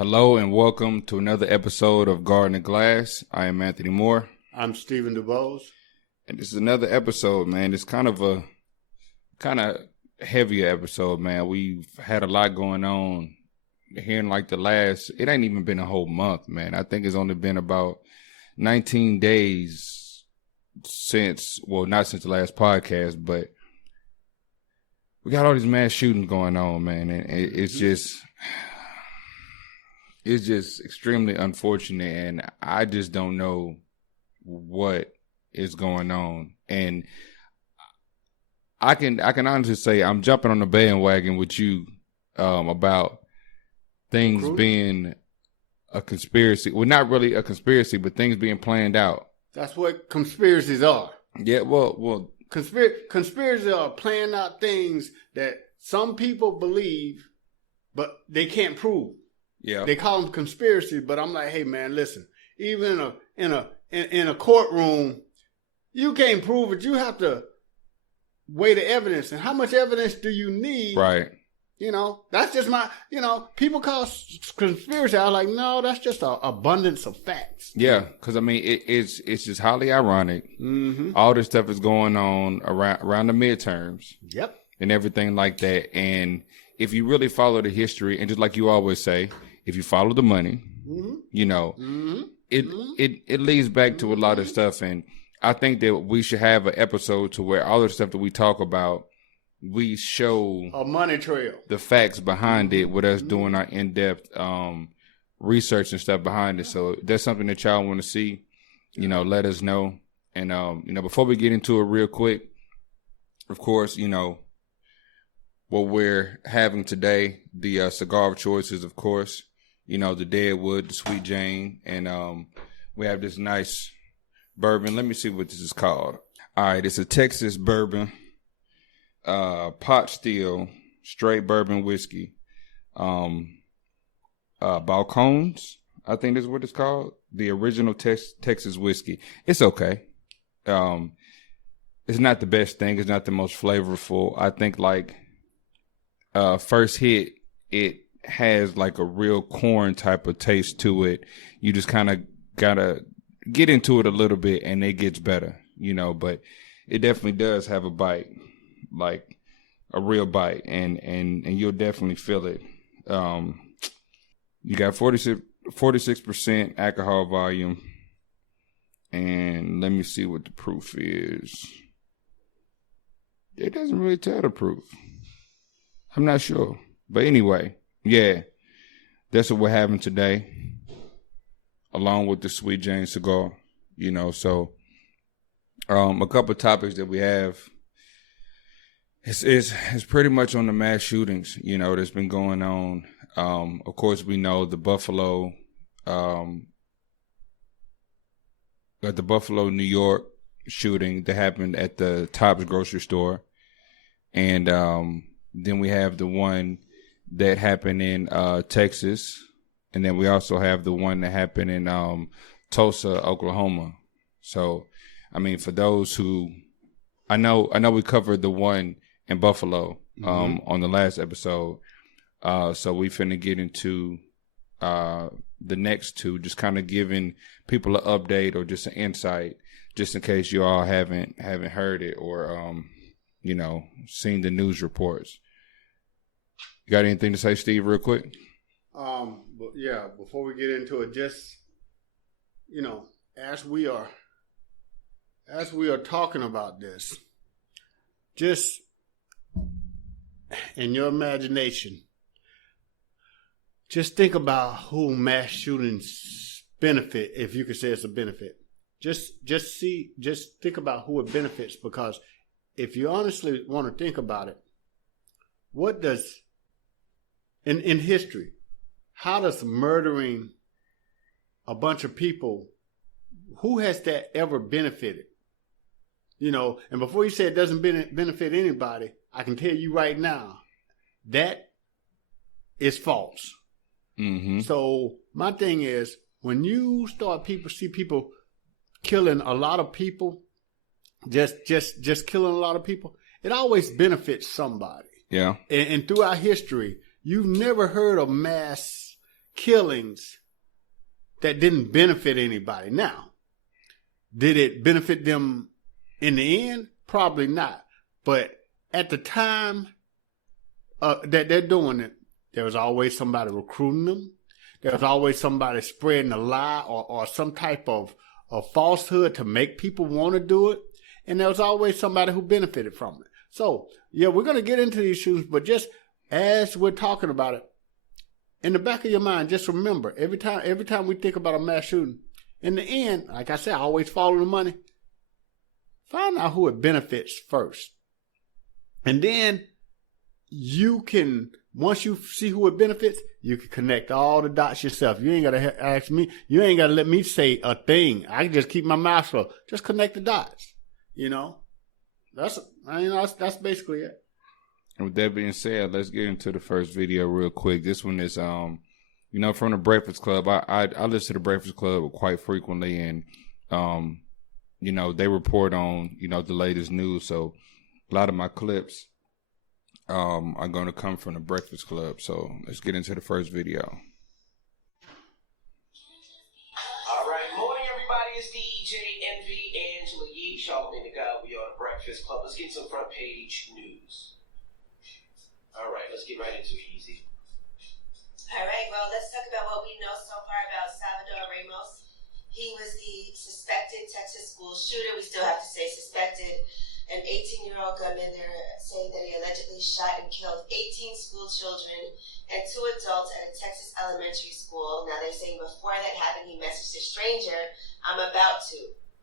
Hello and welcome to another episode of Garden of Glass. I am Anthony Moore. I'm Stephen DuBose. And this is another episode, man. It's kind of heavier episode, man. We've had a lot going on here in like it ain't even been a whole month, man. I think it's only been about 19 days not since the last podcast, but we got all these mass shootings going on, man. And it's just extremely unfortunate, and I just don't know what is going on. And I can honestly say I'm jumping on the bandwagon with you about things being a conspiracy. Well, not really a conspiracy, but things being planned out. That's what conspiracies are. Yeah, well, conspiracies are playing out things that some people believe, but they can't prove. Yeah, they call them conspiracy, but I'm like, hey man, listen. Even in a courtroom, you can't prove it. You have to weigh the evidence, and how much evidence do you need? Right. You know, that's just people call conspiracy. I was like, no, that's just an abundance of facts. Yeah, because I mean, it's just highly ironic. Mm-hmm. All this stuff is going on around the midterms. Yep. And everything like that. And if you really follow the history, and just like you always say, if you follow the money, mm-hmm. you know, mm-hmm. it leads back to a lot of stuff. And I think that we should have an episode to where all the stuff that we talk about, we show a money trail, the facts behind it, with us doing our in-depth research and stuff behind it. So if that's something that y'all want to see, you know, let us know. And before we get into it real quick, of course, you know, what we're having today, the cigar of choices, of course, you know, the Deadwood, the Sweet Jane, and we have this nice bourbon. Let me see what this is called. All right, it's a Texas bourbon, pot still, straight bourbon whiskey, Balcones, I think that's what it's called. The original Texas whiskey. It's okay. It's not the best thing. It's not the most flavorful. I think like first hit, it has like a real corn type of taste to it. You just kind of gotta get into it a little bit and it gets better, you know, but it definitely does have a bite, like a real bite, and you'll definitely feel it. You got 46% alcohol volume, and let me see what the proof is. It doesn't really tell the proof. I'm not sure. But anyway, yeah, that's what we're having today, along with the Sweet Jane cigar, you know. So a couple of topics that we have is pretty much on the mass shootings, you know, that's been going on. Of course, we know the Buffalo, New York shooting that happened at the Tops grocery store. And then we have the one that happened in Texas, and then we also have the one that happened in Tulsa, Oklahoma. So, I mean, for those who, I know we covered the one in Buffalo on the last episode. So we finna get into the next two, just kind of giving people an update or just an insight, just in case you all haven't heard it or you know, seen the news reports. You got anything to say, Steve, real quick? But yeah, before we get into it, just, you know, as we are talking about this, just in your imagination, just think about who mass shootings benefit, if you could say it's a benefit. Just think about who it benefits, because if you honestly want to think about it, what does, in history, how does murdering a bunch of people, who has that ever benefited? You know, and before you say it doesn't benefit anybody, I can tell you right now, that is false. Mm-hmm. So my thing is, when you see people killing a lot of people, just killing a lot of people, it always benefits somebody. Yeah. And throughout history, you've never heard of mass killings that didn't benefit anybody. Now, did it benefit them in the end? Probably not. But at the time that they're doing it, there was always somebody recruiting them. There was always somebody spreading a lie or some type of falsehood to make people want to do it. And there was always somebody who benefited from it. So, yeah, we're going to get into these shootings, but just as we're talking about it, in the back of your mind, just remember, every time we think about a mass shooting, in the end, like I said, I always follow the money. Find out who it benefits first. And then you can, once you see who it benefits, you can connect all the dots yourself. You ain't got to ask me. You ain't got to let me say a thing. I can just keep my mouth shut. Just connect the dots. That's basically it. And with that being said, let's get into the first video real quick. This one is, from the Breakfast Club. I listen to the Breakfast Club quite frequently, and, they report on, the latest news. So a lot of my clips are going to come from the Breakfast Club. So let's get into the first video. All right, morning everybody. It's DJ Envy, Angela Yee, Charlamagne the God. We are the Breakfast Club. Let's get some front page news. All right, let's get right into it, Easy. All right, well, let's talk about what we know so far about Salvador Ramos. He was the suspected Texas school shooter. We still have to say suspected. An 18-year-old gunman. They're saying that he allegedly shot and killed 18 school children and 2 adults at a Texas elementary school. Now, they're saying before that happened, he messaged a stranger, "I'm about to,"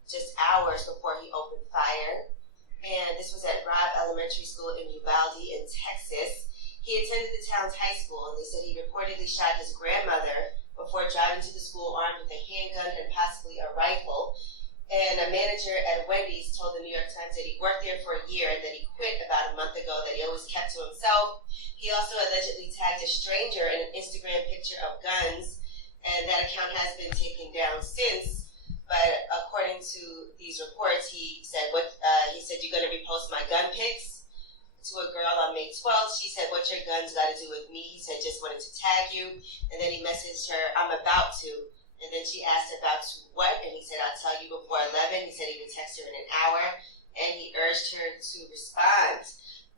just hours before he opened fire. And this was at Robb Elementary School in Uvalde in Texas. He attended the town's high school, and they said he reportedly shot his grandmother before driving to the school armed with a handgun and possibly a rifle. And a manager at Wendy's told the New York Times that he worked there for a year and that he quit about a month ago, that he always kept to himself. He also allegedly tagged a stranger in an Instagram picture of guns, and that account has been taken down since. But according to these reports, he said, he said, "You're going to repost my gun pics?" To a girl on May 12th. She said, "What's your guns got to do with me?" He said, "Just wanted to tag you." And then he messaged her, "I'm about to." And then she asked about to what, and he said, "I'll tell you before 11. He said he would text her in an hour, and he urged her to respond.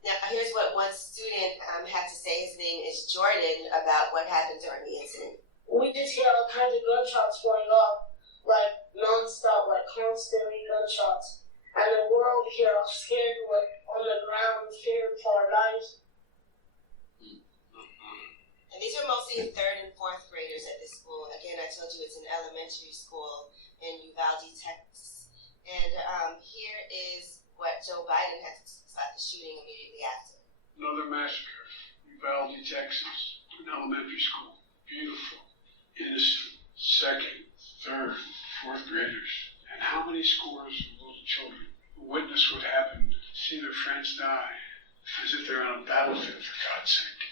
Now, here's what one student had to say. His name is Jordan, about what happened during the incident. We just hear all kinds of gunshots going off, like nonstop, like constantly gunshots. And then we're over here all scared, like on the ground, scared for our lives. And these are mostly 3rd and 4th graders at this school. Again, I told you it's an elementary school in Uvalde, Texas. And here is what Joe Biden had to say about the shooting immediately after. Another massacre, Uvalde, Texas, an elementary school. Beautiful, innocent, 2nd, 3rd, 4th graders. And how many scores of little children who witness what happened, see their friends die, as if they're on a battlefield, for God's sake.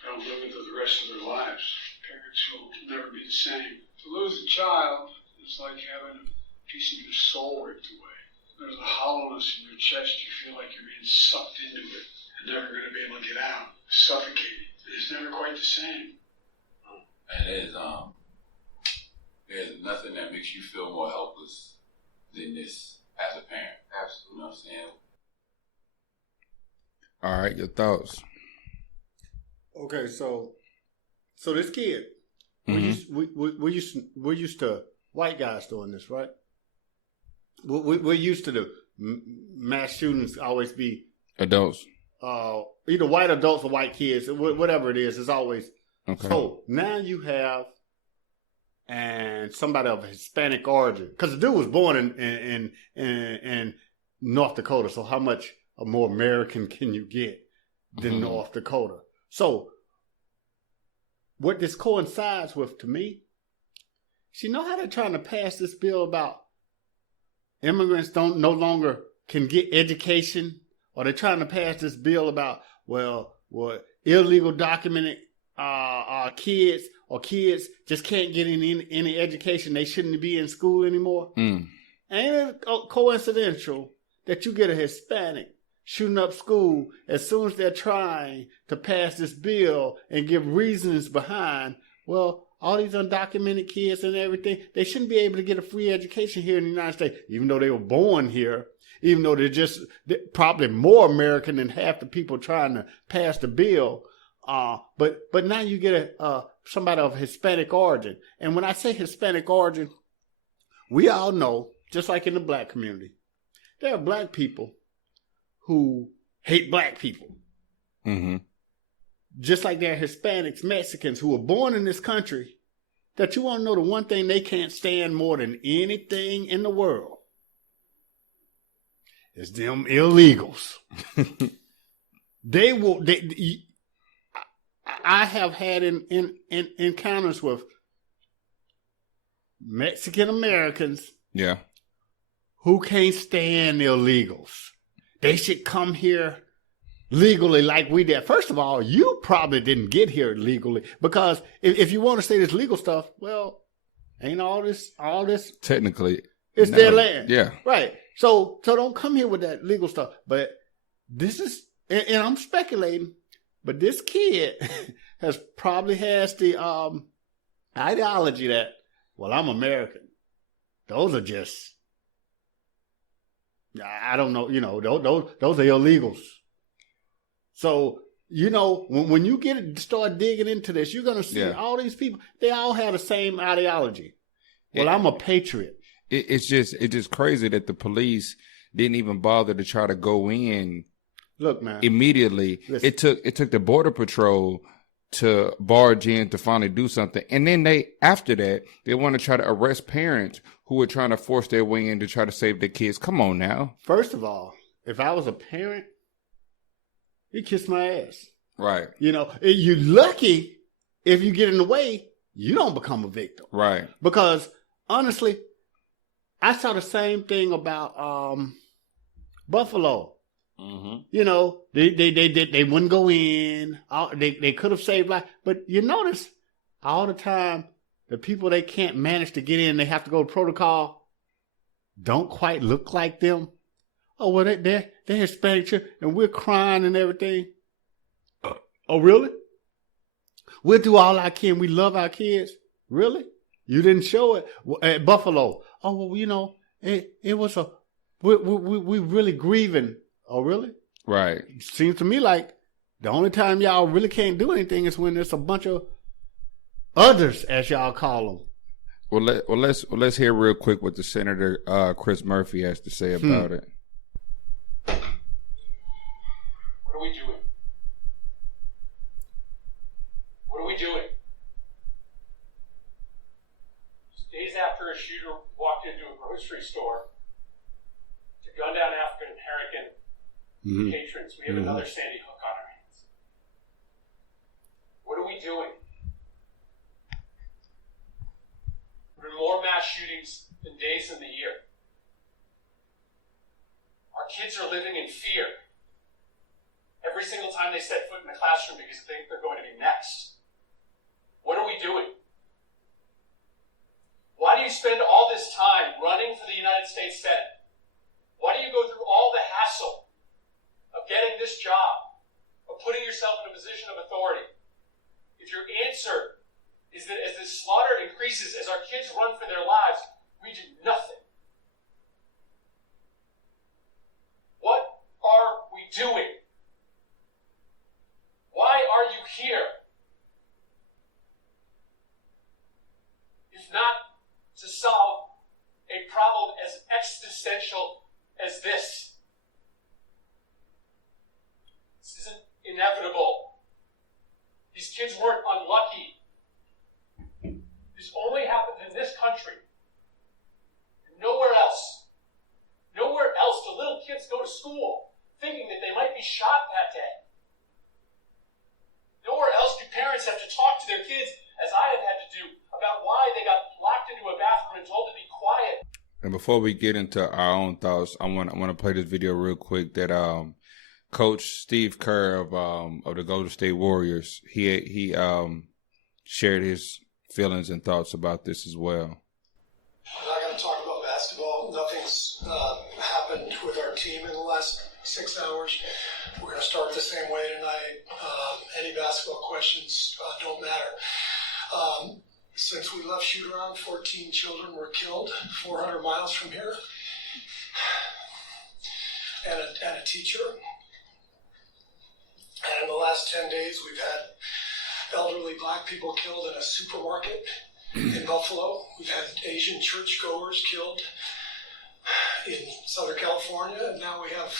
They'll live with it the rest of their lives. Parents will never be the same. To lose a child is like having a piece of your soul ripped away. There's a hollowness in your chest. You feel like you're being sucked into it and never going to be able to get out. Suffocating. It's never quite the same. And there's nothing that makes you feel more helpless than this as a parent. Absolutely. You know what I'm saying? All right, your thoughts. Okay, so this kid, we're used to white guys doing this, right? We're used to the mass shootings always be adults, either white adults or white kids, whatever it is. It's always okay. So now you have and somebody of Hispanic origin, because the dude was born in North Dakota. So how much more American can you get than North Dakota? So, what this coincides with, to me, you know how they're trying to pass this bill about immigrants no longer can get education, or they're trying to pass this bill about illegal documented kids or kids just can't get any education. They shouldn't be in school anymore. Ain't it coincidental that you get a Hispanic shooting up school as soon as they're trying to pass this bill and give reasons behind? Well, all these undocumented kids and everything, they shouldn't be able to get a free education here in the United States, even though they were born here, even though they're probably more American than half the people trying to pass the bill. But now you get somebody of Hispanic origin. And when I say Hispanic origin, we all know, just like in the black community, there are black people who hate black people. Mm-hmm. Just like there are Hispanics, Mexicans who were born in this country, that you want to know the one thing they can't stand more than anything in the world is them illegals. I have had in encounters with Mexican Americans, Yeah, who can't stand illegals. They should come here legally like we did. First of all, you probably didn't get here legally, because if you want to say this legal stuff, well, ain't all this technically it's their land. Yeah, right. So don't come here with that legal stuff. But this is, and I'm speculating, but this kid probably has the ideology that, well, I'm American. Those are just, I don't know, those are illegals. So, when you start digging into this, you're going to see all these people, they all have the same ideology. Well, I'm a patriot. It's just crazy that the police didn't even bother to try to go in. Look, man. Immediately. Listen. It took the Border Patrol to barge in to finally do something. And then after that, they want to try to arrest parents who were trying to force their way in to try to save their kids. Come on now. First of all, if I was a parent, you kiss my ass. Right. You're lucky if you get in the way, you don't become a victim. Right. Because honestly, I saw the same thing about Buffalo. Mm-hmm. They wouldn't go in. They could have saved life, but you notice all the time the people they can't manage to get in, they have to go to protocol, don't quite look like them. Oh, well, they're Hispanic, and we're crying and everything. Oh, really? We'll do all I can. We love our kids. Really? You didn't show it at Buffalo. Oh, well, it was we really grieving. Oh, really? Right. Seems to me like the only time y'all really can't do anything is when there's a bunch of others, as y'all call them. Well, let's hear real quick what the Senator Chris Murphy has to say about it. What are we doing? What are we doing? Just days after a shooter walked into a grocery store to gun down African American patrons, we have another Sandy Hook on our hands. What are we doing? There are more mass shootings than days in the year. Our kids are living in fear every single time they set foot in the classroom because they think they're going to be next. What are we doing? Why do you spend all this time running for the United States Senate? Why do you go through all the hassle of getting this job, of putting yourself in a position of authority? If your answer is that as this slaughter increases, as our kids run for their lives, we do nothing. What are we doing? Why are you here? If not to solve a problem as existential as this. This isn't inevitable. These kids weren't unlucky. This only happened in this country. Nowhere else. Nowhere else do little kids go to school thinking that they might be shot that day. Nowhere else do parents have to talk to their kids, as I have had to do, about why they got locked into a bathroom and told to be quiet. And before we get into our own thoughts, I want to play this video real quick that Coach Steve Kerr of the Golden State Warriors, he shared his feelings and thoughts about this as well. I'm not going to talk about basketball. Nothing's happened with our team in the last 6 hours. We're going to start the same way tonight. Any basketball questions don't matter. Since we left shoot-around, 14 children were killed 400 miles from here, and a teacher. And in the last 10 days, we've had elderly black people killed in a supermarket in Buffalo. We've had Asian churchgoers killed in Southern California, and now we have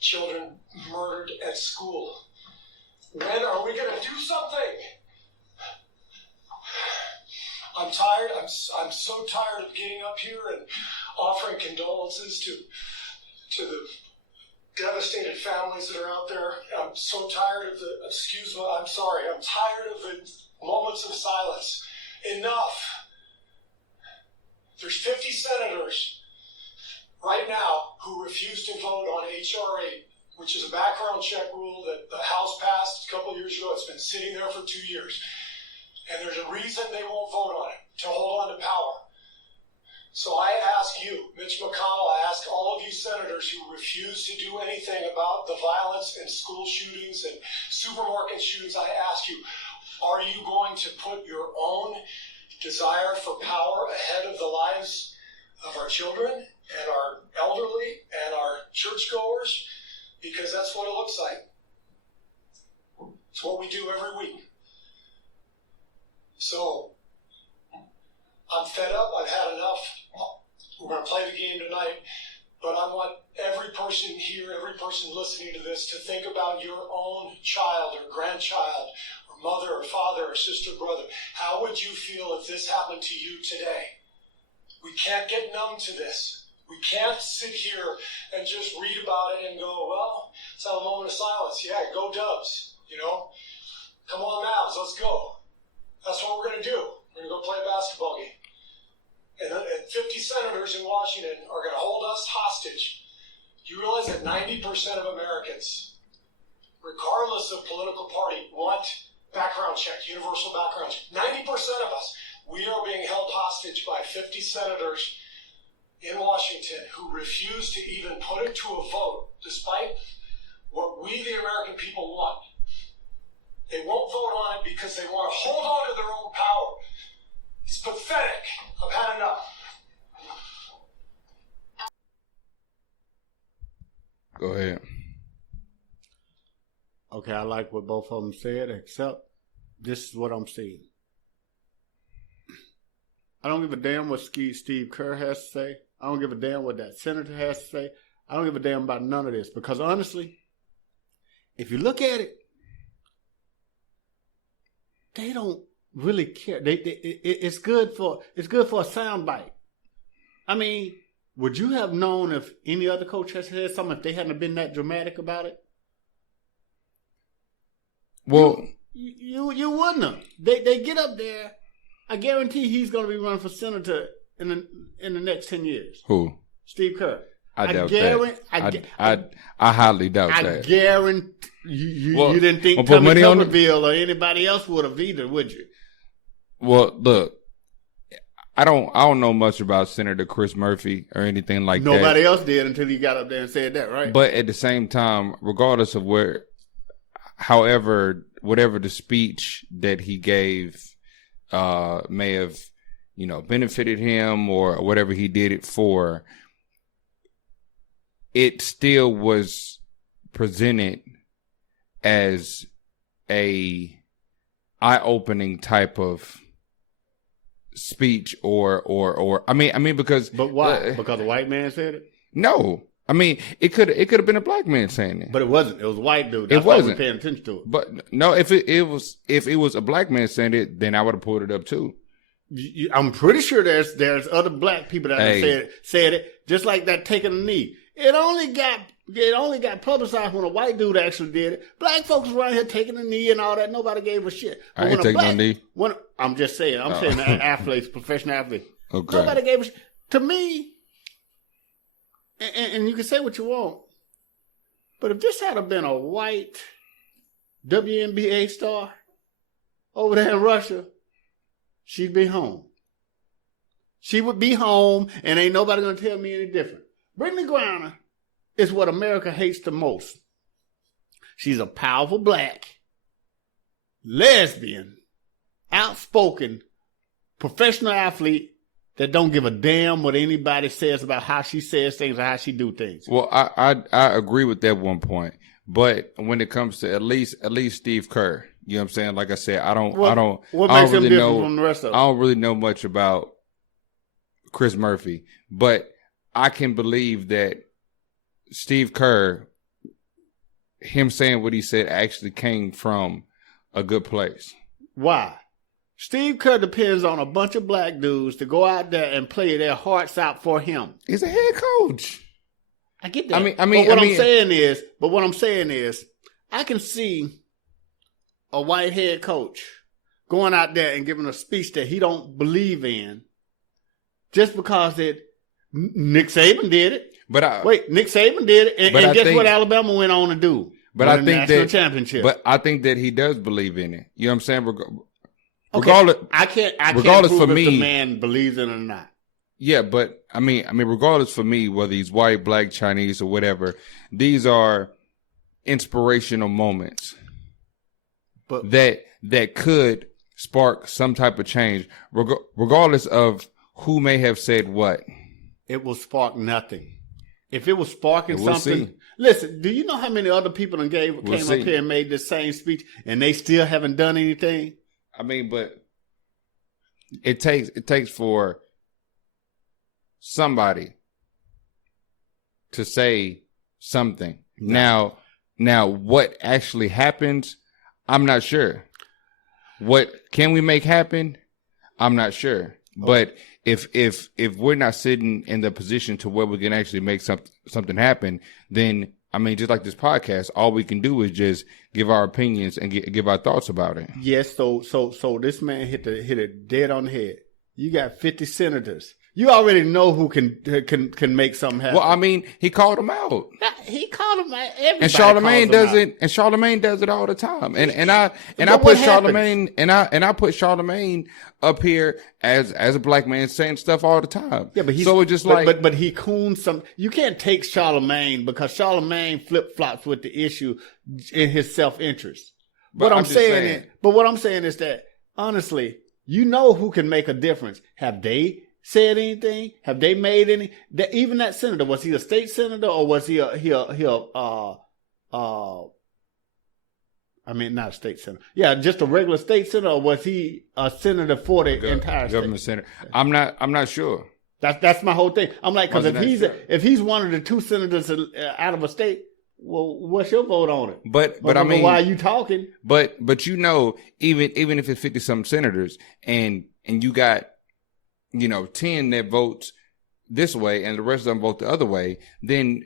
children murdered at school. When are we going to do something? I'm tired. I'm so tired of getting up here and offering condolences to the devastated families that are out there. I'm so tired of I'm sorry. I'm tired of the moments of silence. Enough. There's 50 senators right now who refuse to vote on H.R. 8, which is a background check rule that the House passed a couple of years ago. It's been sitting there for 2 years. And there's a reason they won't vote on it, to hold on to power. So I ask you, Mitch McConnell, I ask all of you senators who refuse to do anything about the violence and school shootings and supermarket shootings, I ask you, are you going to put your own desire for power ahead of the lives of our children and our elderly and our churchgoers? Because that's what it looks like. It's what we do every week. So, I'm fed up. I've had enough. We're going to play the game tonight. But I want every person here, every person listening to this, to think about your own child or grandchild or mother or father or sister, brother. How would you feel if this happened to you today? We can't get numb to this. We can't sit here and just read about it and go, well, let's have a moment of silence. Yeah, go Dubs, you know. Come on, Mavs, let's go. That's what we're going to do. We're going to go play a basketball game. And 50 senators in Washington are going to hold us hostage. You realize that 90% of Americans, regardless of political party, want background check, universal background check. 90% of us, we are being held hostage by 50 senators in Washington who refuse to even put it to a vote, despite what we, the American people, want. They won't vote on it because they want to hold on to their own power. It's pathetic. I've had enough. Go ahead. Okay, I like what both of them said, except this is what I'm seeing. I don't give a damn what Steve Kerr has to say. I don't give a damn what that senator has to say. I don't give a damn about none of this. Because honestly, if you look at it, they don't really care. It's good for a soundbite. I mean, would you have known if any other coach had said something if they hadn't been that dramatic about it? Well, you wouldn't have. They get up there. I guarantee he's going to be running for senator in the next 10 years. Who? Steve Kerr. I doubt that. I highly doubt that. I guarantee you didn't think Tommy Tuberville or anybody else would have either, would you? Well, look, I don't know much about Senator Chris Murphy or anything like that. Nobody else did until he got up there and said that, right? But at the same time, regardless of whatever the speech that he gave may have, benefited him or whatever he did it for, it still was presented as a eye-opening type of speech or I mean because but why? Because a white man said it? No. I mean, it could have been a black man saying it. But it wasn't. It was a white dude. That's why I was paying attention to it. But no, if it was a black man saying it, then I would have pulled it up too. I'm pretty sure there's other black people that said it, just like that taking a knee. It only got publicized when a white dude actually did it. Black folks around here taking a knee and all that. Nobody gave a shit. I ain't taking no knee. I'm just saying. I'm saying athletes, professional athletes. Okay. Nobody gave a shit. To me, and you can say what you want, but if this had been a white WNBA star over there in Russia, she'd be home. She would be home, and ain't nobody going to tell me any different. Brittany Griner is what America hates the most. She's a powerful black lesbian outspoken professional athlete that don't give a damn what anybody says about how she says things or how she do things. Well, I agree with that one point, but when it comes to at least Steve Kerr, you know what I'm saying? Like I said, I don't What I makes don't him really different know. from the rest of I them? don't really know much about Chris Murphy, but I can believe that Steve Kerr, him saying what he said, actually came from a good place. Why? Steve Kerr depends on a bunch of black dudes to go out there and play their hearts out for him. He's a head coach. I get that. I mean, what I'm saying is, I can see a white head coach going out there and giving a speech that he don't believe in, just because Nick Saban did it. Nick Saban did it, and guess what Alabama went on to do? But I think national championship. But I think that he does believe in it. You know what I'm saying? Okay, regardless, I can't regardless prove for if me, the man believes in it or not. Yeah, but I mean, regardless for me, whether he's white, black, Chinese, or whatever, these are inspirational moments But that could spark some type of change, regardless of who may have said what. It will spark nothing. If it was sparking We'll something, see. Listen. Do you know how many other people came up here and made the same speech, and they still haven't done anything? I mean, but it takes for somebody to say something. No. Now, what actually happens, I'm not sure. What can we make happen? I'm not sure. But if we're not sitting in the position to where we can actually make something happen, then I mean, just like this podcast, all we can do is just give our opinions and give our thoughts about it. Yes. So this man hit it dead on the head. You got 50 senators. You already know who can make something happen. Well, I mean, he called them out. He called them out. Everybody And Charlemagne calls does them out. it. And Charlemagne does it all the time. And I But put what Charlemagne and I put Charlemagne up here as a black man saying stuff all the time. Yeah, but so it's just like but he coons some. You can't take Charlemagne because Charlemagne flip flops with the issue in his self interest. But what I'm saying is that honestly, you know who can make a difference. Have they said anything? Have they made any? Even that senator, was he a state senator or was he not a state senator. Yeah, just a regular state senator, or was he a senator for the entire government state? senator? I'm not sure. That's my whole thing. I'm like, because Sure. if he's one of the two senators out of a state, well, what's your vote on it? But I mean, why are you talking? But you know, even if it's 50 some senators and you got 10 that votes this way and the rest of them vote the other way, then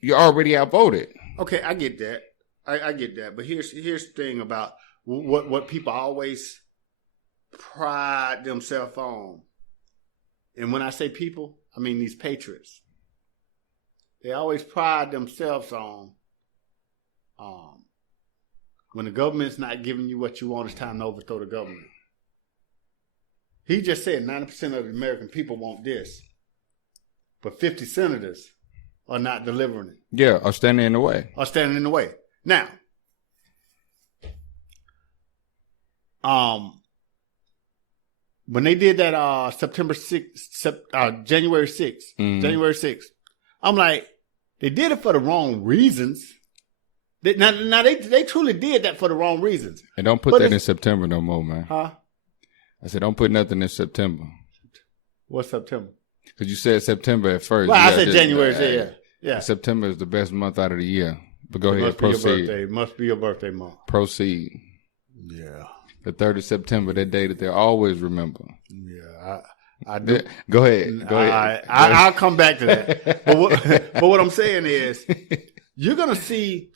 you're already outvoted. Okay, I get that. I get that. But here's the thing about what people always pride themselves on. And when I say people, I mean these patriots. They always pride themselves on when the government's not giving you what you want, it's time to overthrow the government. He just said 90% of the American people want this. But 50 senators are not delivering it. Yeah, are standing in the way. Now, when they did that January 6th, January 6th, I'm like, they did it for the wrong reasons. They truly did that for the wrong reasons. And don't put that in September no more, man. Huh? I said, don't put nothing in September. What's September? Because you said September at first. Well, I said January. Yeah. September is the best month out of the year. But go ahead, proceed. It must be your birthday month. Proceed. Yeah. The 3rd of September, that day that they always remember. Yeah, I do. Go ahead. I'll come back to that. but what I'm saying is, you're going to see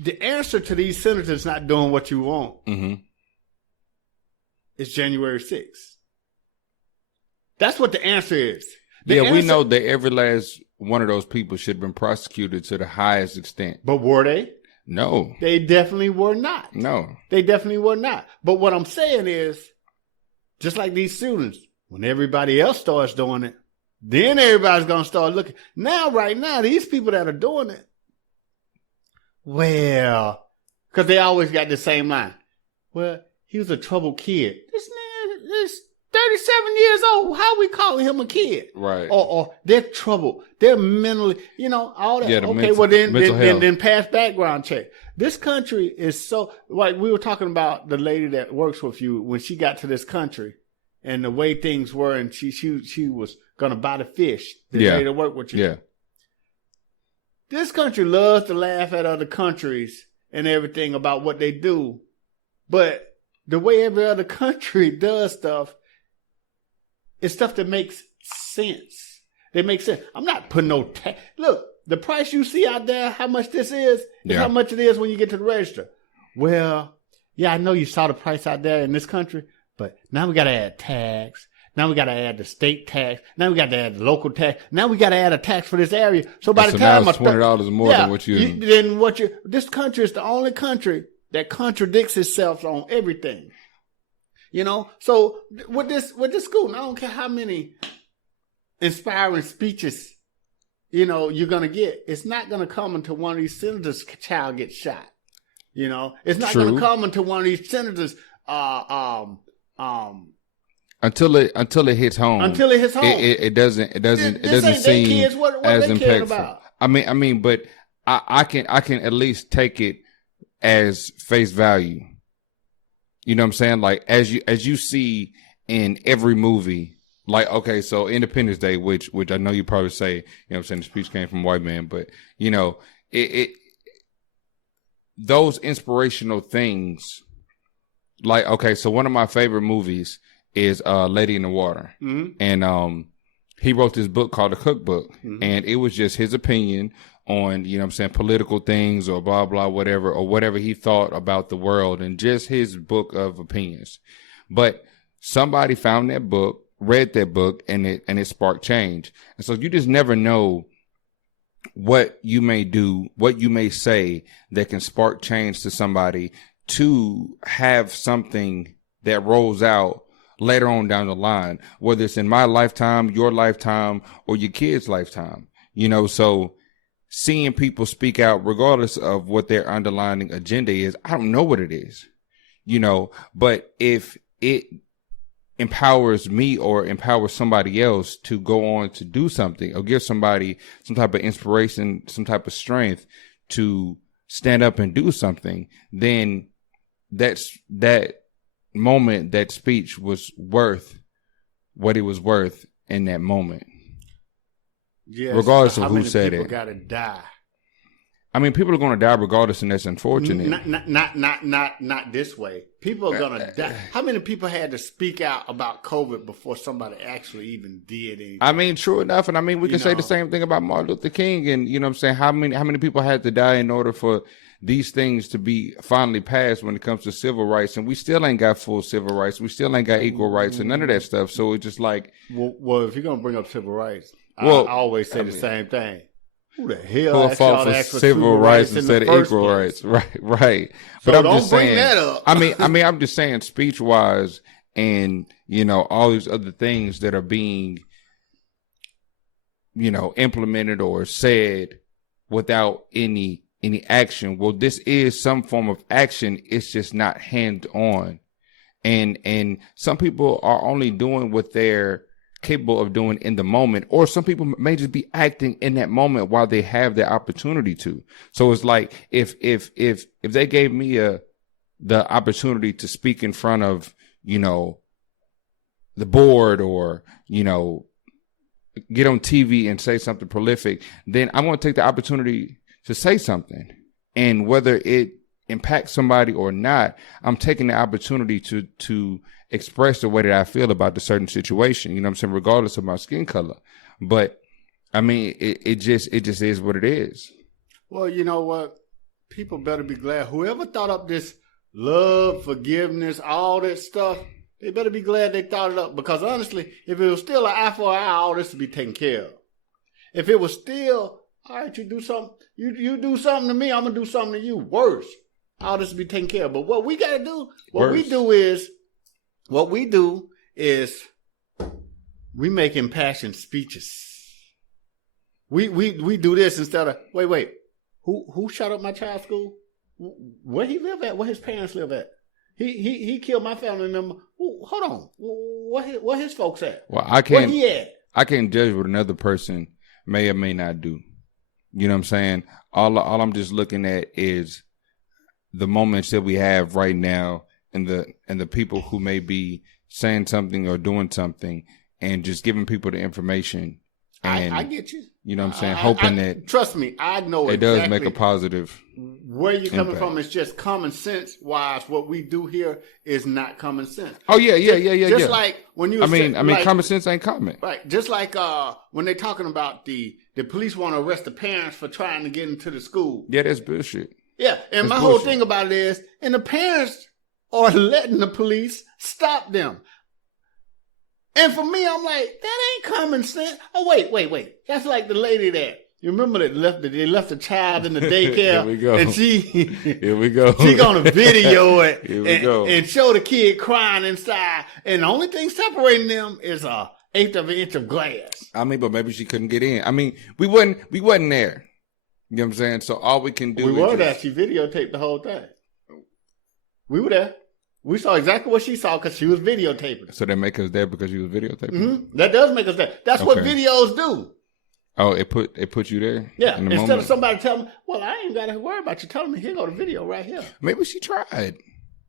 the answer to these senators not doing what you want. Mm-hmm. It's January 6th. That's what the answer is. We know that every last one of those people should have been prosecuted to the highest extent. But were they? No. They definitely were not. No. They definitely were not. But what I'm saying is, just like these students, when everybody else starts doing it, then everybody's going to start looking. Right now, these people that are doing it, well, because they always got the same line. Well, he was a troubled kid. This man is 37 years old. How we calling him a kid? Right. Or they're troubled. They're mentally, all that. Yeah, the okay, mental- well mental health. then pass background check. This country is so, like we were talking about the lady that works with you when she got to this country and the way things were, and she was going to buy the fish the day to work with you. Yeah. This country loves to laugh at other countries and everything about what they do. But the way every other country does stuff is stuff that makes sense. They make sense. I'm not putting no tax. Look, the price you see out there, how much this is how much it is when you get to the register. Well, yeah, I know you saw the price out there in this country, but now we got to add tax. Now we got to add the state tax. Now we got to add the local tax. Now we got to add a tax for this area. So by the time now it's $20 more than what you. This country is the only country that contradicts itself on everything. So with this school, I don't care how many inspiring speeches, you're gonna get. It's not gonna come until one of these senators' child gets shot. It's not gonna come until one of these senators until it hits home. Until it hits home. It doesn't seem kids, what as they impactful. About? I mean, but I can at least take it as face value. You know what I'm saying? Like as you see in every movie, like, okay, so Independence Day, which I know you probably say, you know what I'm saying, the speech came from a white man, but it those inspirational things, like, okay, so one of my favorite movies is Lady in the Water. Mm-hmm. And he wrote this book called The Cookbook. Mm-hmm. And it was just his opinion on, political things or blah, blah, whatever he thought about the world, and just his book of opinions. But somebody found that book, read that book, and it sparked change. And so you just never know what you may do, what you may say that can spark change to somebody to have something that rolls out later on down the line, whether it's in my lifetime, your lifetime, or your kid's lifetime. So seeing people speak out regardless of what their underlying agenda is, I don't know what it is, but if it empowers me or empowers somebody else to go on to do something, or give somebody some type of inspiration, some type of strength to stand up and do something, then that moment, that speech was worth what it was worth in that moment. Yes, regardless of who said it. People gotta die. I mean, people are going to die regardless, and that's unfortunate. Not this way. People are going to die. How many people had to speak out about COVID before somebody actually even did anything? I mean, true enough, and I mean, we can say the same thing about Martin Luther King, and you know what I'm saying? How many people had to die in order for these things to be finally passed when it comes to civil rights? And we still ain't got full civil rights. We still ain't got equal rights and none of that stuff. So it's just like... Well, if you're going to bring up civil rights, I always say the same thing. Who the hell fought for civil rights instead of equal rights? Right. But so I'm don't just bring saying, that up. I mean, I'm just saying, speech wise, and all these other things that are being, implemented or said without any action. Well, this is some form of action. It's just not hand on, and some people are only doing what they're capable of doing in the moment, or some people may just be acting in that moment while they have the opportunity to. So it's like if they gave me the opportunity to speak in front of the board, or get on TV and say something prolific, then I'm going to take the opportunity to say something, and whether it impacts somebody or not, I'm taking the opportunity to express the way that I feel about the certain situation, you know what I'm saying, regardless of my skin color. But I mean, it just is what it is. Well, you know what? People better be glad. Whoever thought up this love, forgiveness, all that stuff, they better be glad they thought it up. Because honestly, if it was still an eye for an eye, all this would be taken care of. If it was still, all right, you do something, you do something to me, I'm gonna do something to you. Worse, all this would be taken care of. But what we gotta do, what we do is we make impassioned speeches. We do this instead of wait. Who shut up my child's school? Where he live at? Where his parents live at? He killed my family member. Hold on. What his folks at? Well, Where he at? I can't judge what another person may or may not do. You know what I'm saying? All I'm just looking at is the moments that we have right now, and the people who may be saying something or doing something, and just giving people the information. And I get you. You know what I'm saying? Hoping that. Trust me, I know it exactly does make a positive. Where you're coming impact. from is just common sense wise. What we do here is not common sense. Oh yeah. Just like when you. I mean, common sense ain't common. Right. Just like when they're talking about the police want to arrest the parents for trying to get into the school. Yeah, that's bullshit. Yeah, and That's my bullshit. whole thing about it is, and the parents are letting the police stop them. And for me, I'm like, that ain't common sense. Oh, wait. That's like the lady that, you remember that they left the child in the daycare. Here we go. And Here we go. she gonna video it Here we go. and show the kid crying inside. And the only thing separating them is a eighth of an inch of glass. I mean, but maybe she couldn't get in. I mean, we wasn't there. You know what I'm saying? So all we can do We is were there. She videotaped the whole thing. We were there. We saw exactly what she saw because she was videotaping. So they make us there because you was videotaping? Mm-hmm. That does make us there. That's what videos do. Oh, it put you there? Yeah. In the Instead moment? of somebody telling me, well, I ain't got to worry about you telling me, here go the video right here. Maybe she tried.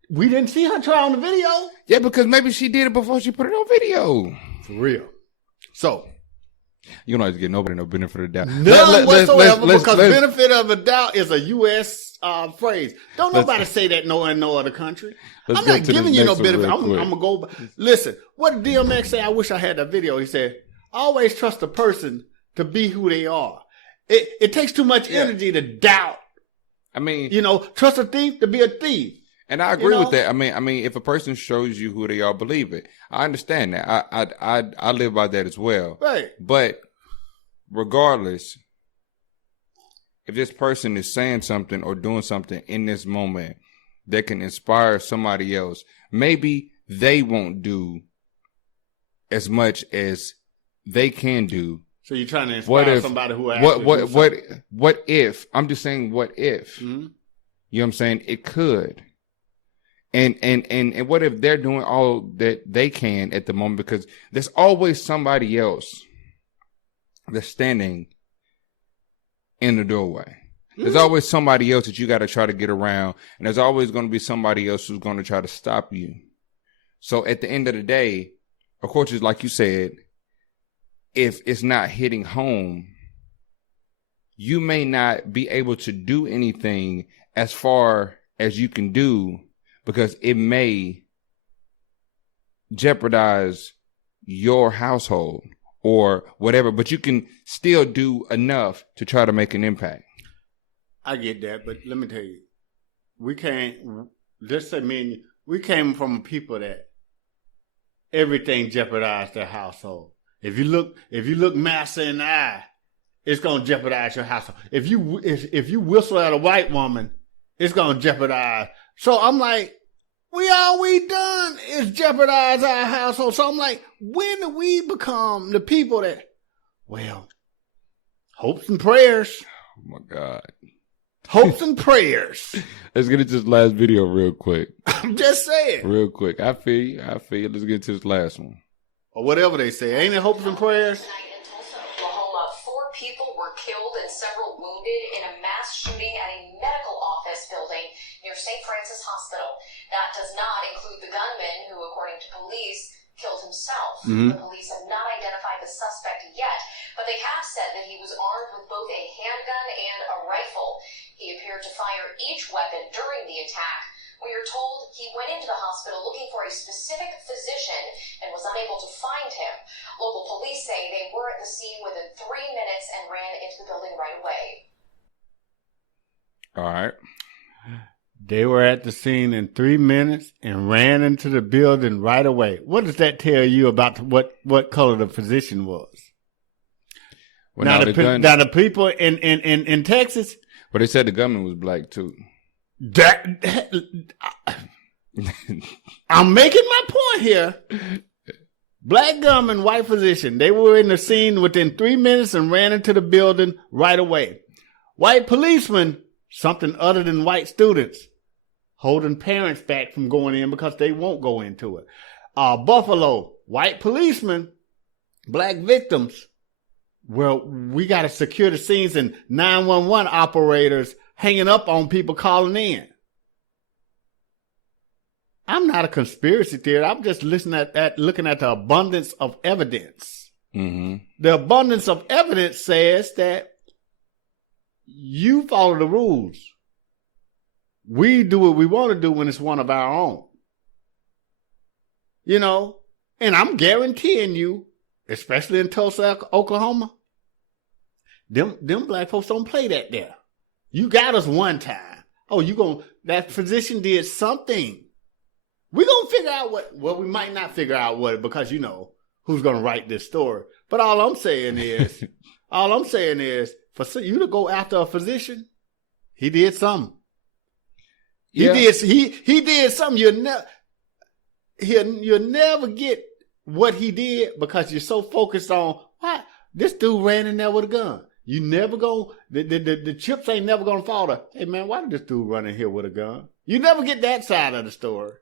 We didn't see her try on the video. Yeah, because maybe she did it before she put it on video. For real. So. You don't have to get nobody no benefit of the doubt. None whatsoever, because let's- benefit of the doubt is a U.S. Phrase. Don't nobody say that in no other country. I'm not giving you no benefit. I'm going to go. Listen, what did DMX say? I wish I had that video. He said, always trust a person to be who they are. It takes too much energy to doubt. I mean, trust a thief to be a thief. And I agree with that. I mean, if a person shows you who they are, believe it. I understand that. I live by that as well. Right. But regardless, if this person is saying something or doing something in this moment that can inspire somebody else, maybe they won't do as much as they can do. So you're trying to inspire somebody who actually what if? I'm just saying, what if? Mm-hmm. You know what I'm saying? It could. And what if they're doing all that they can at the moment, because there's always somebody else that's standing in the doorway. There's always somebody else that you got to try to get around, and there's always going to be somebody else who's going to try to stop you. So at the end of the day, of course, it's like you said, if it's not hitting home, you may not be able to do anything as far as you can do, because it may jeopardize your household or whatever, but you can still do enough to try to make an impact. I get that, but let me tell you, we came from people that everything jeopardized their household. If you look massa in the eye, it's gonna jeopardize your household. If you whistle at a white woman, it's gonna jeopardize. So I'm like, all we done is jeopardize our household. So I'm like, when do we become the people that, well, hopes and prayers. Oh my God. Hopes and prayers. Let's get into this last video real quick. I'm just saying. Real quick. I feel you. Let's get into this last one. Or whatever they say. Ain't it hopes and prayers? Tonight in Tulsa, Oklahoma, 4 people were killed and several wounded in a mass shooting at a medical office building near St. Francis Hospital. That does not include the gunman who, according to police, killed himself. Mm-hmm. The police have not identified the suspect yet, but they have said that he was armed with both a handgun and a rifle. He appeared to fire each weapon during the attack. We are told he went into the hospital looking for a specific physician and was unable to find him. Local police say they were at the scene within 3 minutes and ran into the building right away. All right. They were at the scene in 3 minutes and ran into the building right away. What does that tell you about what color the physician was? Well, now the people in Texas. But they said the gunman was black too. I'm making my point here. Black gunman, white physician. They were in the scene within 3 minutes and ran into the building right away. White policeman, something other than white students. holding parents back from going in because they won't go into it. Buffalo, white policemen, black victims. Well, we got to secure the scenes and 911 operators hanging up on people calling in. I'm not a conspiracy theorist. I'm just looking at the abundance of evidence. Mm-hmm. The abundance of evidence says that you follow the rules. We do what we want to do when it's one of our own. You know, and I'm guaranteeing you, especially in Tulsa, Oklahoma, them black folks don't play that there. You got us one time. Oh, that physician did something. We're going to figure out we might not figure out what, because you know who's going to write this story. But all I'm saying is, for you to go after a physician, he did something. He did something. You'll never get what he did because you're so focused on, what? This dude ran in there with a gun. You never go, the chips ain't never going to fall to, hey man, why did this dude run in here with a gun? You never get that side of the story.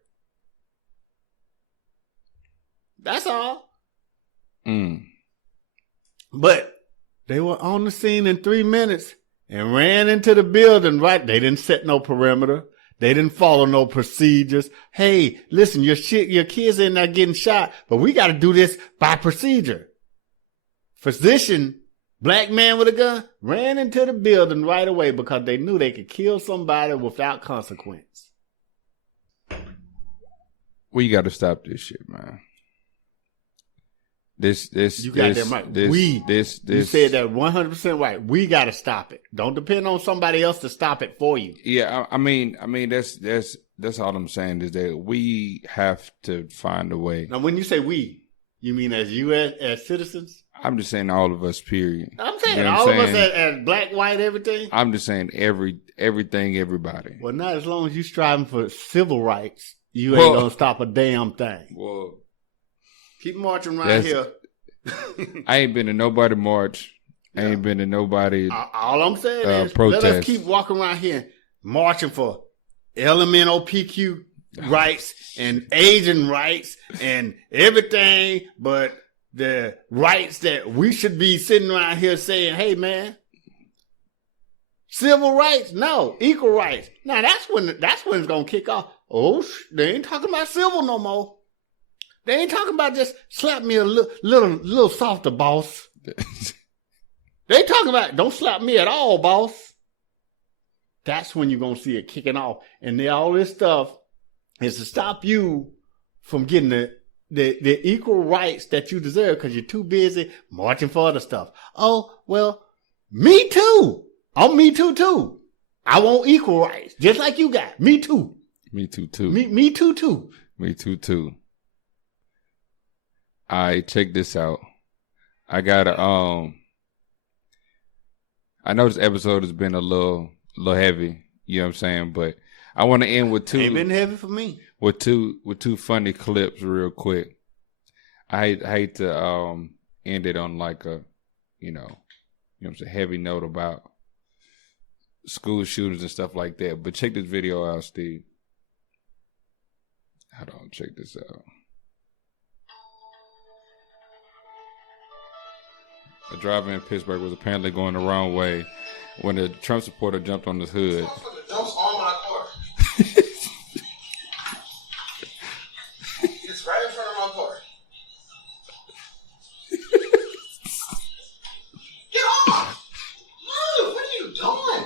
That's all. But they were on the scene in 3 minutes and ran into the building, right? They didn't set no perimeter. They didn't follow no procedures. Hey, listen, your kids in there getting shot, but we got to do this by procedure. Physician, black man with a gun, ran into the building right away because they knew they could kill somebody without consequence. We got to stop this shit, man. You said that 100% right. We got to stop it. Don't depend on somebody else to stop it for you. Yeah, I mean that's all I'm saying is that we have to find a way. Now, when you say we, you mean as you as citizens? I'm just saying all of us. Period. I'm saying all of us as black, white, everything. I'm just saying everything, everybody. Well, not as long as you striving for civil rights, you ain't gonna stop a damn thing. Well. Keep marching right here. I ain't been to nobody march. I ain't been to nobody. All I'm saying is, protest. Let us keep walking around here marching for LMNOPQ rights and Asian rights and everything, but the rights that we should be sitting around here saying, "Hey, man, civil rights, no, equal rights." Now that's when it's gonna kick off. Oh, they ain't talking about civil no more. They ain't talking about just slap me a little softer, boss. They talking about don't slap me at all, boss. That's when you're going to see it kicking off. And all this stuff is to stop you from getting the equal rights that you deserve because you're too busy marching for other stuff. Oh, well, me too. I'm me too. I want equal rights, just like you got. Me too. Me too, too. Me too, too. Me too, too. All right, check this out. I got I know this episode has been a little heavy, you know what I'm saying, but I want to end with two. Ain't been heavy for me. With two funny clips real quick. I hate to end it on like a, you know what I'm saying, heavy note about school shooters and stuff like that. But check this video out, Steve. Hold on, check this out. A driver in Pittsburgh was apparently going the wrong way when a Trump supporter jumped on his hood. Jumps on my car. It's right in front of my car. Get off! Move! What are you doing?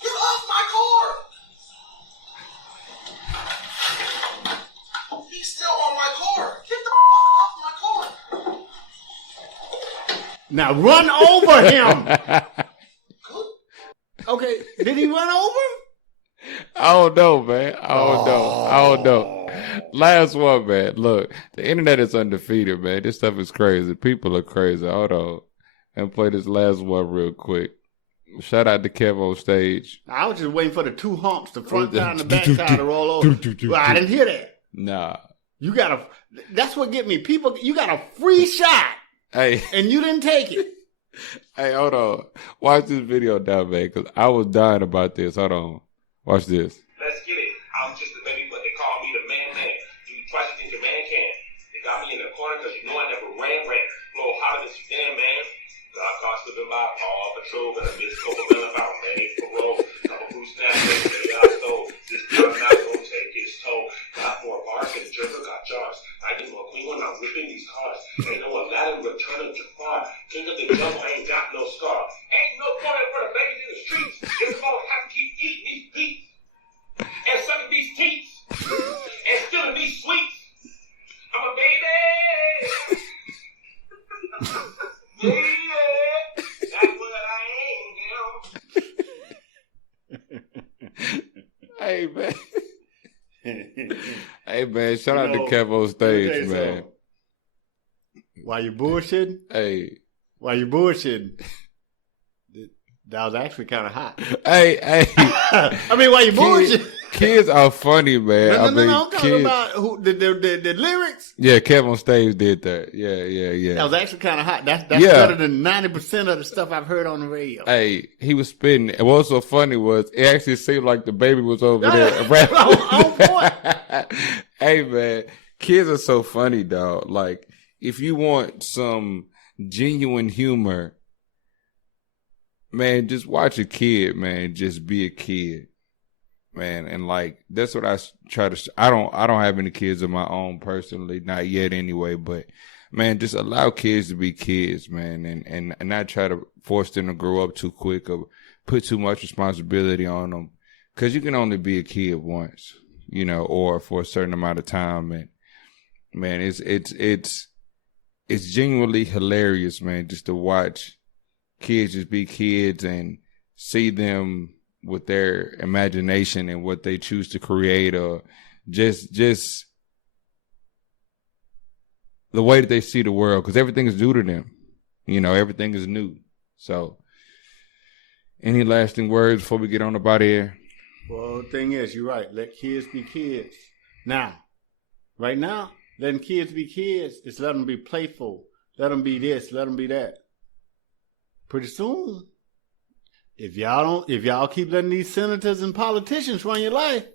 Get off my car! He's still on my car. Get the Now run over him. Okay, did he run over him? I don't know, man. I don't know. Last one, man. Look, the internet is undefeated, man. This stuff is crazy. People are crazy. Hold on. And play this last one real quick. Shout out to Kev on stage. I was just waiting for the two humps, the front side and the back side to roll over. Well, I didn't hear that. Nah. That's what get me. People, you got a free shot. Hey. And you didn't take it. Hey, hold on. Watch this video now, man, because I was dying about this. Hold on. Watch this. Let's get it. I'm just a baby, but they call me the man. Do twice you think your man can. They got me in the corner because you know I never ran. Flow hotter than Sudan, man. Got caught slipping by Paw Patrol, gonna miss Coca-Cola about made for roll. Couple fruit snaps, they got stole. This time not gonna take his toll. Got more bars than the jerker got jars. I get more clean when I'm whipping these cars. Ain't no Aladdin returning Jafar. King of the jungle ain't got no scar. Ain't no point for the babies in the streets. This mother have to keep eating these beats. And sucking these teats. And stealing these sweets. I'm a baby. Baby. That's what I am. Hey, man. Hey, man, shout out to Kev on stage, man. While you bullshitting? Hey. While you bullshitting? That was actually kind of hot. Hey. I mean, while you bullshitting? Kids are funny, man. No, I'm talking about the lyrics. Yeah, Kev on stage did that. Yeah. That was actually kind of hot. That's better than 90% of the stuff I've heard on the radio. Hey, he was spitting. And what was so funny was it actually seemed like the baby was over there rapping. On point. Hey, man, kids are so funny, dog. Like, if you want some genuine humor, man, just watch a kid, man. Just be a kid. Man, and like that's what I try to. I don't have any kids of my own personally, not yet anyway. But man, just allow kids to be kids, man, and not try to force them to grow up too quick or put too much responsibility on them, because you can only be a kid once, or for a certain amount of time. And man, it's genuinely hilarious, man, just to watch kids just be kids and see them with their imagination and what they choose to create, or just the way that they see the world, because everything is new to them. Everything is new. So, any lasting words before we get on about here? Well, the thing is, you're right. Let kids be kids. Now, right now, letting kids be kids is let them be playful. Let them be this, let them be that. Pretty soon, if y'all keep letting these senators and politicians run your life,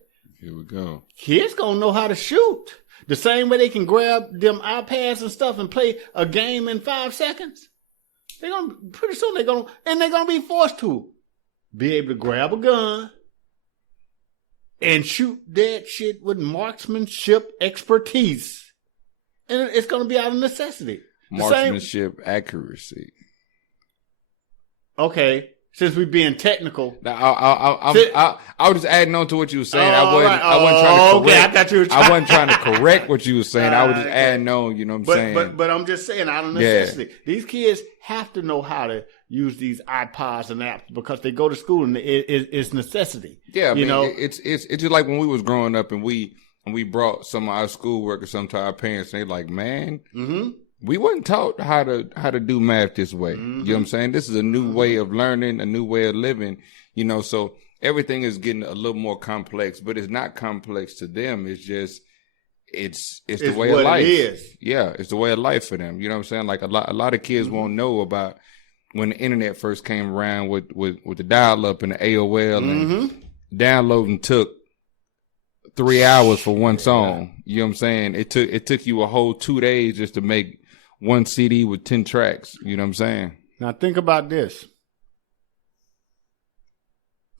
here we go. Kids gonna know how to shoot. The same way they can grab them iPads and stuff and play a game in 5 seconds. Pretty soon they're gonna be forced to be able to grab a gun and shoot that shit with marksmanship expertise. And it's gonna be out of necessity. Marksmanship accuracy. Okay. Since we're being technical, I was just adding on to what you were saying. I wasn't trying to correct. I wasn't trying to correct what you were saying. I was just adding on. You know what I'm saying? But I'm just saying, out of necessity, these kids have to know how to use these iPods and apps because they go to school and it's necessity. Yeah, it's just like when we was growing up and we brought some of our schoolwork or something to our parents. And they like, man. Mm-hmm. We wasn't taught how to do math this way. Mm-hmm. You know what I'm saying? This is a new way of learning, a new way of living, so everything is getting a little more complex, but it's not complex to them. It's just, it's the way of life. It is. Yeah. It's the way of life for them. You know what I'm saying? Like a lot of kids won't know about when the internet first came around with the dial up and the AOL and downloading took 3 hours for one song. You know what I'm saying? It took you a whole 2 days just to make one CD with 10 tracks. You know what I'm saying? Now think about this.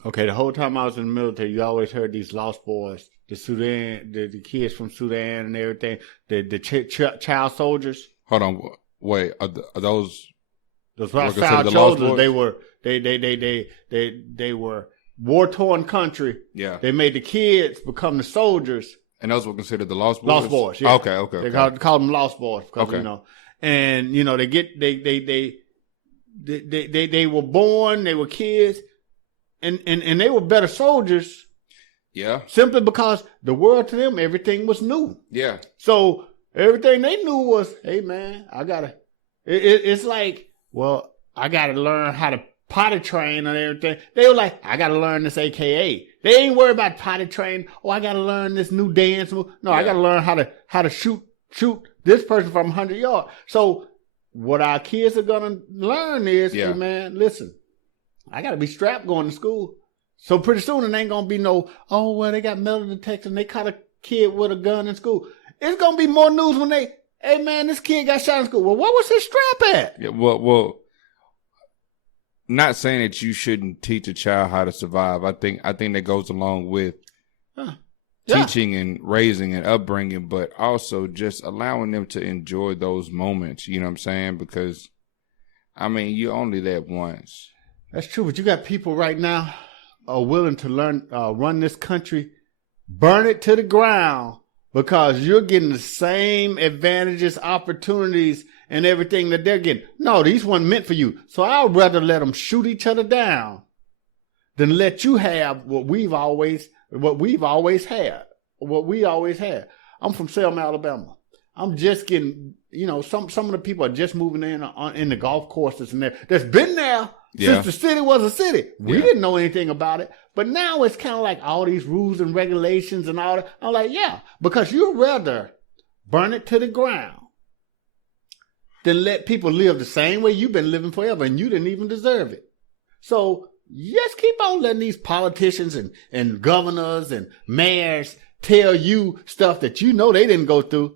Okay, the whole time I was in the military, you always heard these lost boys, the Sudan, the kids from Sudan and everything, the child soldiers. Hold on, wait, are those child soldiers? They were war-torn country. Yeah, they made the kids become the soldiers. And those were considered the lost boys? Lost boys, yeah. Okay. They called them lost boys because, and, they were born, they were kids, and they were better soldiers. Yeah. Simply because the world to them, everything was new. Yeah. So everything they knew was, hey, man, it's like, well, I got to learn how to potty train and everything. They were like, I got to learn this AKA. They ain't worried about potty train. Oh, I got to learn this new dance move. No, I got to learn how to shoot this person from 100 yards. So what our kids are gonna learn is, Yeah. hey man, listen, I gotta be strapped going to school. So pretty soon it ain't gonna be no, oh well, they got metal detectors and they caught a kid with a gun in school. It's gonna be more news when they, hey man, this kid got shot in school. Well, what was his strap at? Yeah, well, not saying that you shouldn't teach a child how to survive. I think that goes along with teaching and raising and upbringing, but also just allowing them to enjoy those moments. You know what I'm saying? Because, I mean, you're only that once. That's true, but you got people right now are willing to run this country, burn it to the ground, because you're getting the same advantages, opportunities, and everything that they're getting. No, these weren't meant for you. So I'd rather let them shoot each other down than let you have what we always had. I'm from Selma, Alabama. I'm just getting, some of the people are just moving in the golf courses and that's been there since the city was a city. We didn't know anything about it. But now it's kind of like all these rules and regulations and all that. I'm like, yeah, because you'd rather burn it to the ground than let people live the same way you've been living forever and you didn't even deserve it. So just keep on letting these politicians and governors and mayors tell you stuff that you know they didn't go through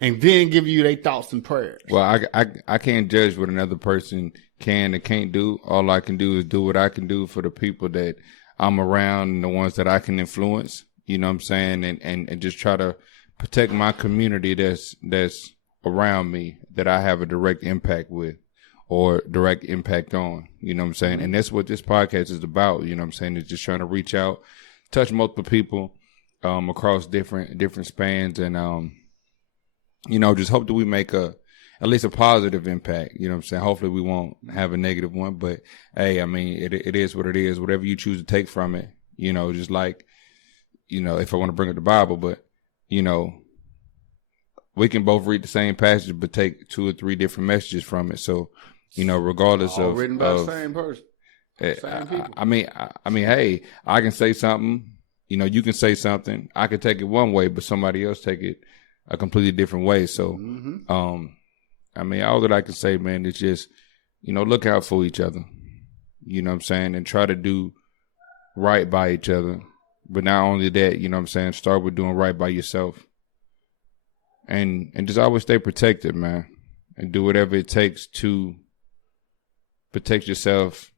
and then give you their thoughts and prayers. Well, I can't judge what another person can and can't do. All I can do is do what I can do for the people that I'm around and the ones that I can influence. You know what I'm saying? And just try to protect my community that's around me, that I have a direct impact with or direct impact on. You know what I'm saying? And that's what this podcast is about. You know what I'm saying? It's just trying to reach out, touch multiple people across different spans, and just hope that we make at least a positive impact. You know what I'm saying? Hopefully we won't have a negative one, but hey, I mean, it is what it is. Whatever you choose to take from it, just like, if I want to bring up the Bible, but, we can both read the same passage, but take 2 or 3 different messages from it. So, regardless all of written by the same person, same people. I mean, hey, I can say something, you can say something. I can take it one way, but somebody else take it a completely different way. So, all that I can say, man, is just, look out for each other. You know what I'm saying? And try to do right by each other. But not only that, start with doing right by yourself. And just always stay protected, man. And do whatever it takes to protect yourself,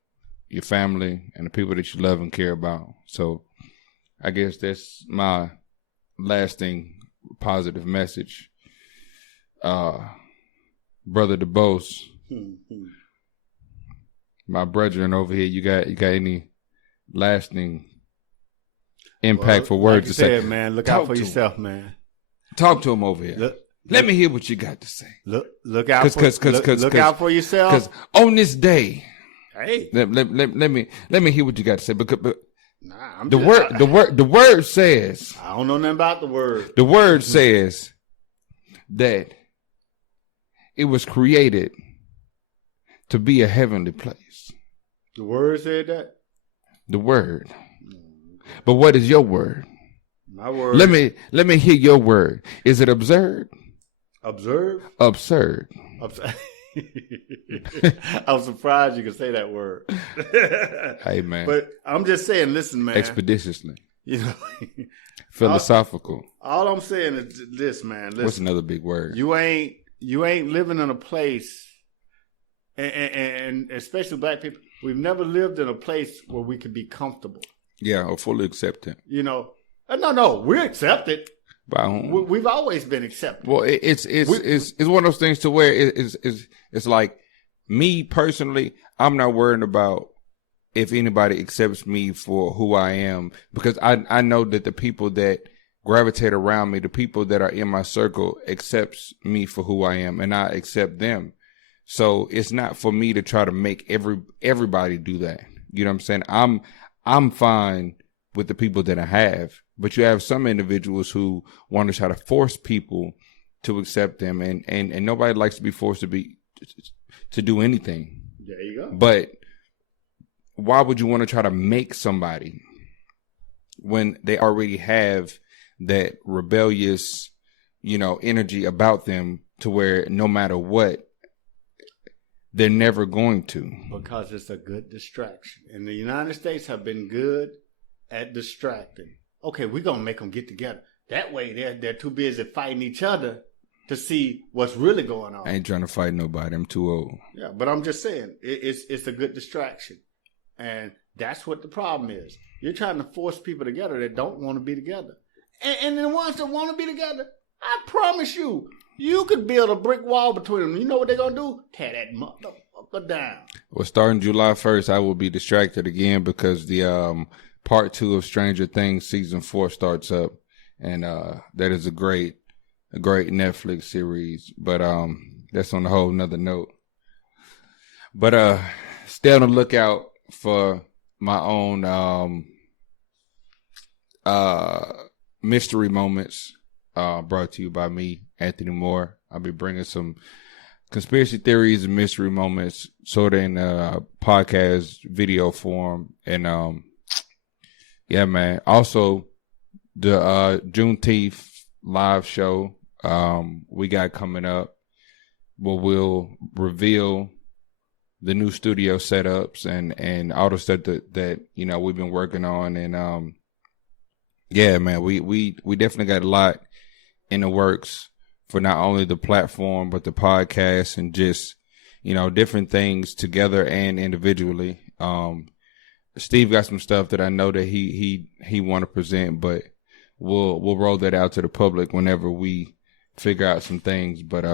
your family, and the people that you love and care about. So I guess that's my lasting positive message. Brother DeBose, my brethren over here, you got any lasting impactful words to say? Man, look out for yourself, man. Talk to him over here. Let me hear what you got to say. Look out for yourself. Because on this day, hey, let me hear what you got to say. But the word says, I don't know nothing about the word. The word says that it was created to be a heavenly place. The word said that? The word. But what is your word? My word. Let me hear your word. Is it absurd? Absurd? Absurd. I'm surprised you could say that word. Hey, man. But I'm just saying, listen, man. Expeditiously. Philosophical. All I'm saying is this, man. Listen, what's another big word? You ain't living in a place, and especially black people, we've never lived in a place where we could be comfortable. Yeah, or fully accepted. No, we're accepted. By whom? We've always been accepted. Well, it's one of those things to where it's like, me personally, I'm not worrying about if anybody accepts me for who I am, because I know that the people that gravitate around me, the people that are in my circle, accepts me for who I am, and I accept them. So it's not for me to try to make everybody do that. You know what I'm saying? I'm fine with the people that I have, but you have some individuals who want to try to force people to accept them, and nobody likes to be forced to do anything. There you go. But why would you want to try to make somebody when they already have that rebellious, energy about them, to where no matter what, they're never going to. Because it's a good distraction. And the United States have been good at distracting. Okay, we're going to make them get together. That way they're too busy fighting each other to see what's really going on. I ain't trying to fight nobody. I'm too old. Yeah, but I'm just saying, it's a good distraction. And that's what the problem is. You're trying to force people together that don't want to be together. And the ones that want to be together, I promise you, you could build a brick wall between them. You know what they're going to do? Tear that motherfucker down. Well, starting July 1st, I will be distracted again because the part 2 of Stranger Things season 4 starts up. And that is a great Netflix series. But that's on a whole nother note. But stay on the lookout for my own mystery moments brought to you by me, Anthony Moore. I'll be bringing some conspiracy theories and mystery moments sort of in podcast video form. And yeah, man. Also, the Juneteenth live show we got coming up where we'll reveal the new studio setups and all the stuff that you know we've been working on. And yeah, man, we definitely got a lot in the works for not only the platform but the podcast and just, you know, different things together and individually. Steve got some stuff that I know that he want to present, but we'll roll that out to the public whenever we figure out some things. But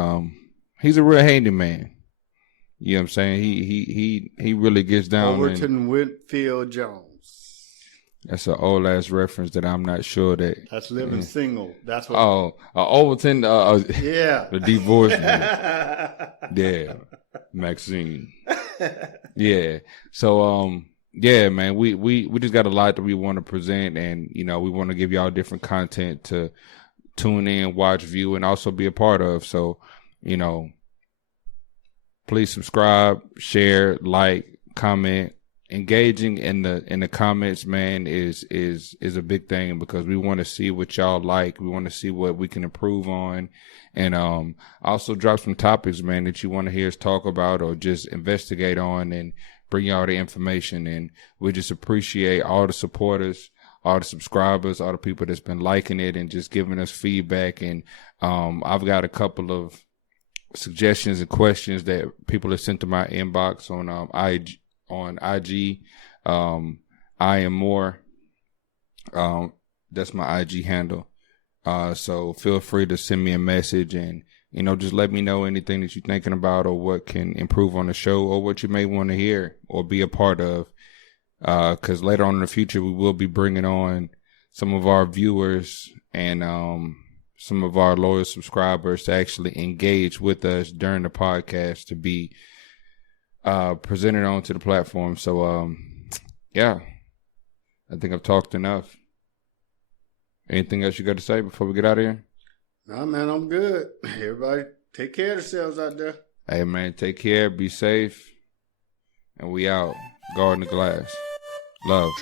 he's a real handyman. You know what I'm saying? He really gets down. Overton Whitfield Jones. That's an old ass reference that I'm not sure that. That's Living Single. That's what. Oh, Overton. Yeah. The divorce. Yeah, Maxine. Yeah. So yeah, man. We just got a lot that we want to present, and you know we want to give y'all different content to tune in, watch, view, and also be a part of. So you know, please subscribe, share, like, comment. Engaging in the comments, man, is a big thing because we want to see what y'all like. We want to see what we can improve on, and also drop some topics, man, that you want to hear us talk about or just investigate on and bring y'all the information. And we just appreciate all the supporters, all the subscribers, all the people that's been liking it and just giving us feedback. And I've got a couple of suggestions and questions that people have sent to my inbox on IG. I am more. That's my IG handle. So feel free to send me a message and, you know, just let me know anything that you're thinking about or what can improve on the show or what you may want to hear or be a part of. Cause later on in the future, we will be bringing on some of our viewers and, some of our loyal subscribers to actually engage with us during the podcast to be presented onto the platform. So yeah, I think I've talked enough. Anything else you got to say before we get out of here? Nah, man, I'm good. Everybody take care of yourselves out there. Hey, man, take care, be safe, and we out. Guarding the glass. Love.